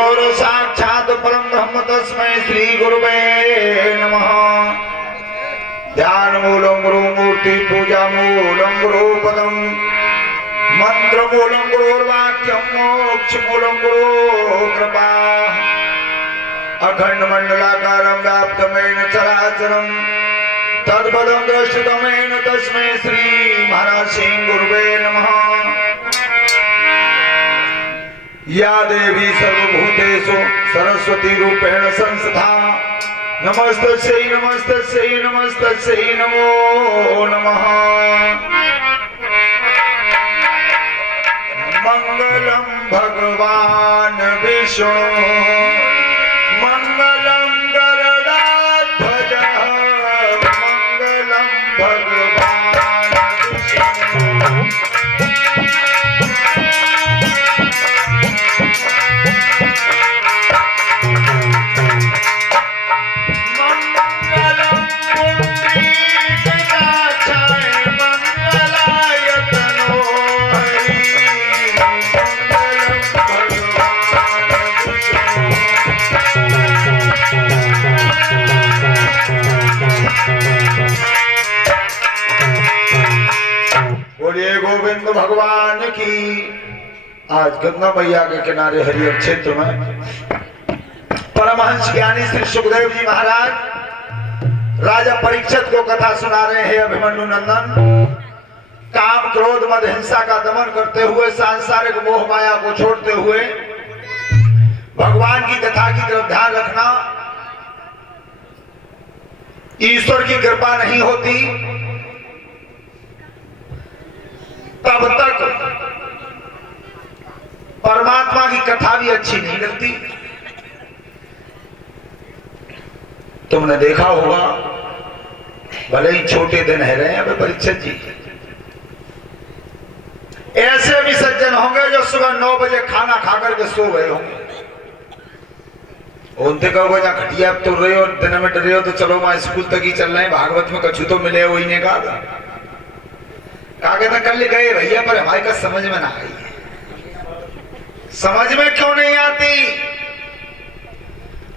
गुरोर् साक्षात् परं ब्रह्म तस्मै श्री गुरुवे नमः। ध्यान मूलं गुरु मूर्ति पूजा मूलं गुरु पदम मंत्र मूलं गुरुर्वाक्यं मोक्ष मूलं गुरु कृपा। अखंड मंडलाकारं व्याप्तमेन चराचरं तद्पदं दृष्टमेन तस्मै श्री महाराज गुरुवे नमः। या देवी सर्वभूतेषु सरस्वती रूपेण संस्था नमस्तस्यै नमस्तस्यै नमस्तस्यै नमो नमः। मंगलम भगवान विष्णु मंगलम गरुडाध्वज मंगलम भगवान विष्णु। गोविंद भगवान की। आज गंगा मैया के किनारे हरिहर क्षेत्र में परमहंस ज्ञानी श्री सुखदेव जी महाराज राजा परीक्षित को कथा सुना रहे हैं। अभिमन्यु नंदन काम क्रोध मद हिंसा का दमन करते हुए सांसारिक मोह माया को छोड़ते हुए भगवान की कथा की तरफ ध्यान रखना। ईश्वर की कृपा नहीं होती तब तक परमात्मा की कथा भी अच्छी नहीं लगती। तुमने देखा होगा भले ही छोटे दिन है रहे हैं परीक्षित जी, ऐसे भी सज्जन होंगे जो सुबह 9 बजे खाना खाकर के सो गए होंगे। उनसे कहोगे जहाँ घटिया तो रहे हो दिन में डरे हो तो चलो वहां स्कूल तक ही चल रहे हैं, भागवत में कछु तो मिले। वही ने कहा कल गए भैया पर हमारे का समझ में ना आई। समझ में क्यों नहीं आती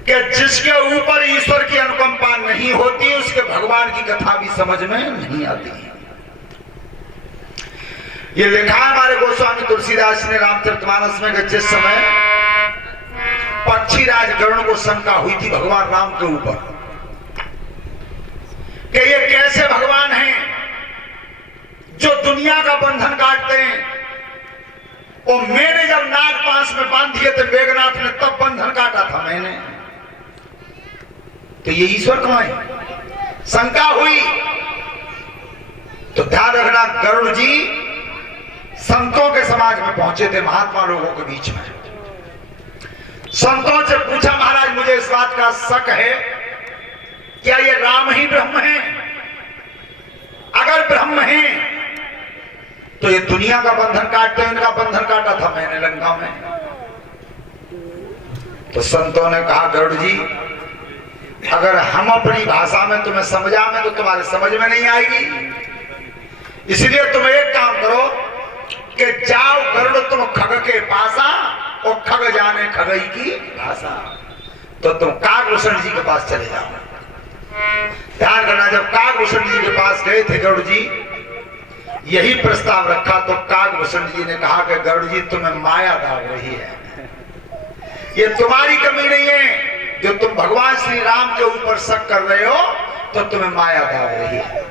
कि जिसके ऊपर ईश्वर की अनुकंपा नहीं होती उसके भगवान की कथा भी समझ में नहीं आती। ये लिखा है हमारे गोस्वामी तुलसीदास ने रामचरितमानस में कि जिस समय पक्षीराज गरुड़ को शंका हुई थी भगवान राम के ऊपर कि ये कैसे भगवान हैं जो दुनिया का बंधन काटते हैं। और मैंने जब नाग पास में बांध दिए थे मेघनाथ ने तब बंधन काटा था मैंने, तो ये ईश्वर कहां है? शंका हुई तो ध्यान रखना गरुड़ जी संतों के समाज में पहुंचे थे, महात्मा लोगों के बीच में। संतों से पूछा महाराज मुझे इस बात का शक है क्या ये राम ही ब्रह्म है? अगर ब्रह्म है तो ये दुनिया का बंधन काटते हैं, इनका बंधन काटा था मैंने लंका में। तो संतों ने कहा गरुड़ जी अगर हम अपनी भाषा में तुम्हें समझा में तो तुम्हारे समझ में नहीं आएगी, इसलिए तुम एक काम करो कि जाओ गरुड़ तुम खग के पासा और खग जाने खगई की भाषा। तो तुम काकभूषण जी के पास चले जाओ। ध्यान करना जब काकभूषण जी के पास गए थे गरुड़ जी यही प्रस्ताव रखा तो काकभूषण जी ने कहा कि गरुड़ जी तुम्हें माया दाग रही है, ये तुम्हारी कमी नहीं है। जो तुम भगवान श्री राम के ऊपर शक कर रहे हो तो तुम्हें माया दाग रही है,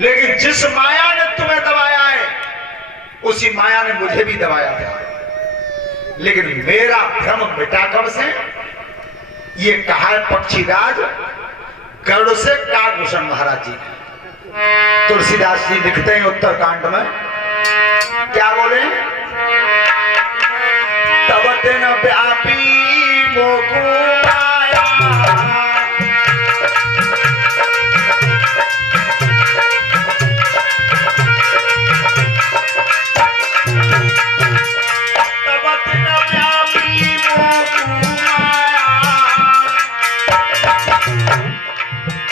लेकिन जिस माया ने तुम्हें दबाया है उसी माया ने मुझे भी दबाया था। लेकिन मेरा भ्रम मिटा कब से? ये कहा है पक्षीराज गरुड़ से काकभूषण महाराज जी ने। तुलसीदास जी लिखते हैं उत्तरकांड में क्या बोले? तब दिन व्यापी मोकु माया तब दिन व्यापी मोकु माया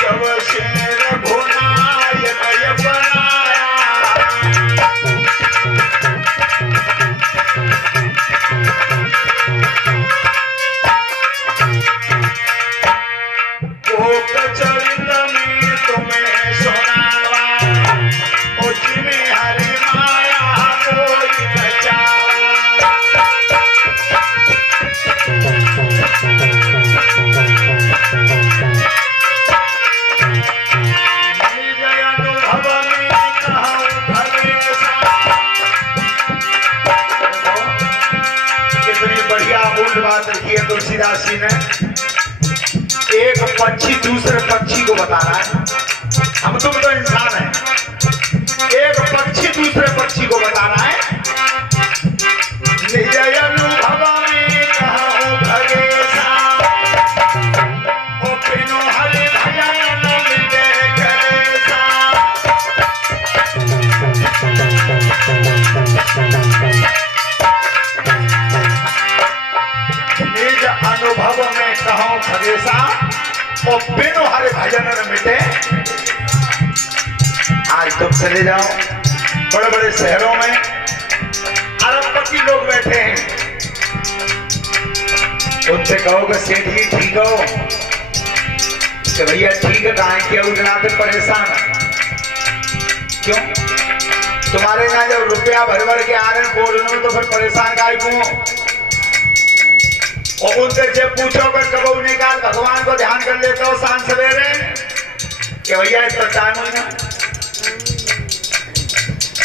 जब शेर घोनाय नय बनाया। बात रखी है तुलसीदास जी ने। एक पक्षी दूसरे पक्षी को बता रहा है, हम तुम तो इंसान हैं, एक पक्षी दूसरे पक्षी को बता रहा है, निज अनुभव में कहूं खगेशा, ओ बिनु हरि भजन मिटे कलेसा। निज अनुभव में कहूं खगेशा, ओ बिनु हरि भजन न मिटे। आज तुम चले जाओ बड़े बड़े शहरों में, अरबपति लोग बैठे हैं, उनसे कहो कि सेठ जी ठीक हो, कि भैया ठीक है, कहा कि उजनाते परेशान है। क्यों? तुम्हारे यहाँ जब रुपया भर भर के आ रहे हैं बोलने में, तो फिर परेशान काहे क्यों? और उनसे जब पूछो कि कब निकाल भगवान को ध्यान कर लेते हो शाम सवेरे, कि भैया इतना टाइम हो ना।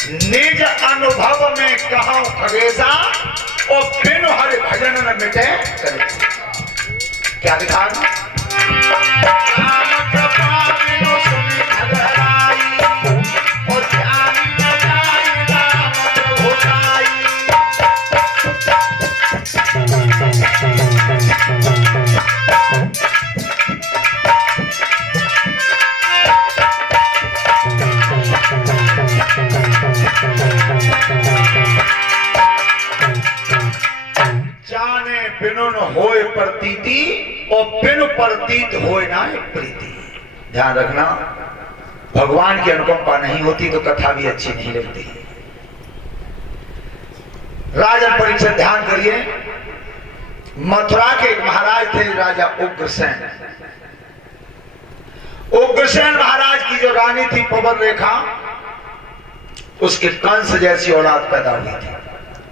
निज अनुभव में कहूं खगेशा, और बिनु हरि भजन न मिटे कलेसा। क्या लिखा? राम कृपा बिनु सुनि अघराई, और ध्यान न जाय राम प्रभुताई। जाने बिनु न होए प्रतीति, और बिनु प्रतीत होए ना प्रीति। ध्यान रखना, भगवान की अनुकंपा नहीं होती तो कथा भी अच्छी नहीं लगती। राजन परीक्षित, ध्यान करिए, मथुरा के एक महाराज थे राजा उग्रसेन। उग्रसेन महाराज की जो रानी थी पवन रेखा, उसके कंस जैसी औलाद पैदा हुई थी।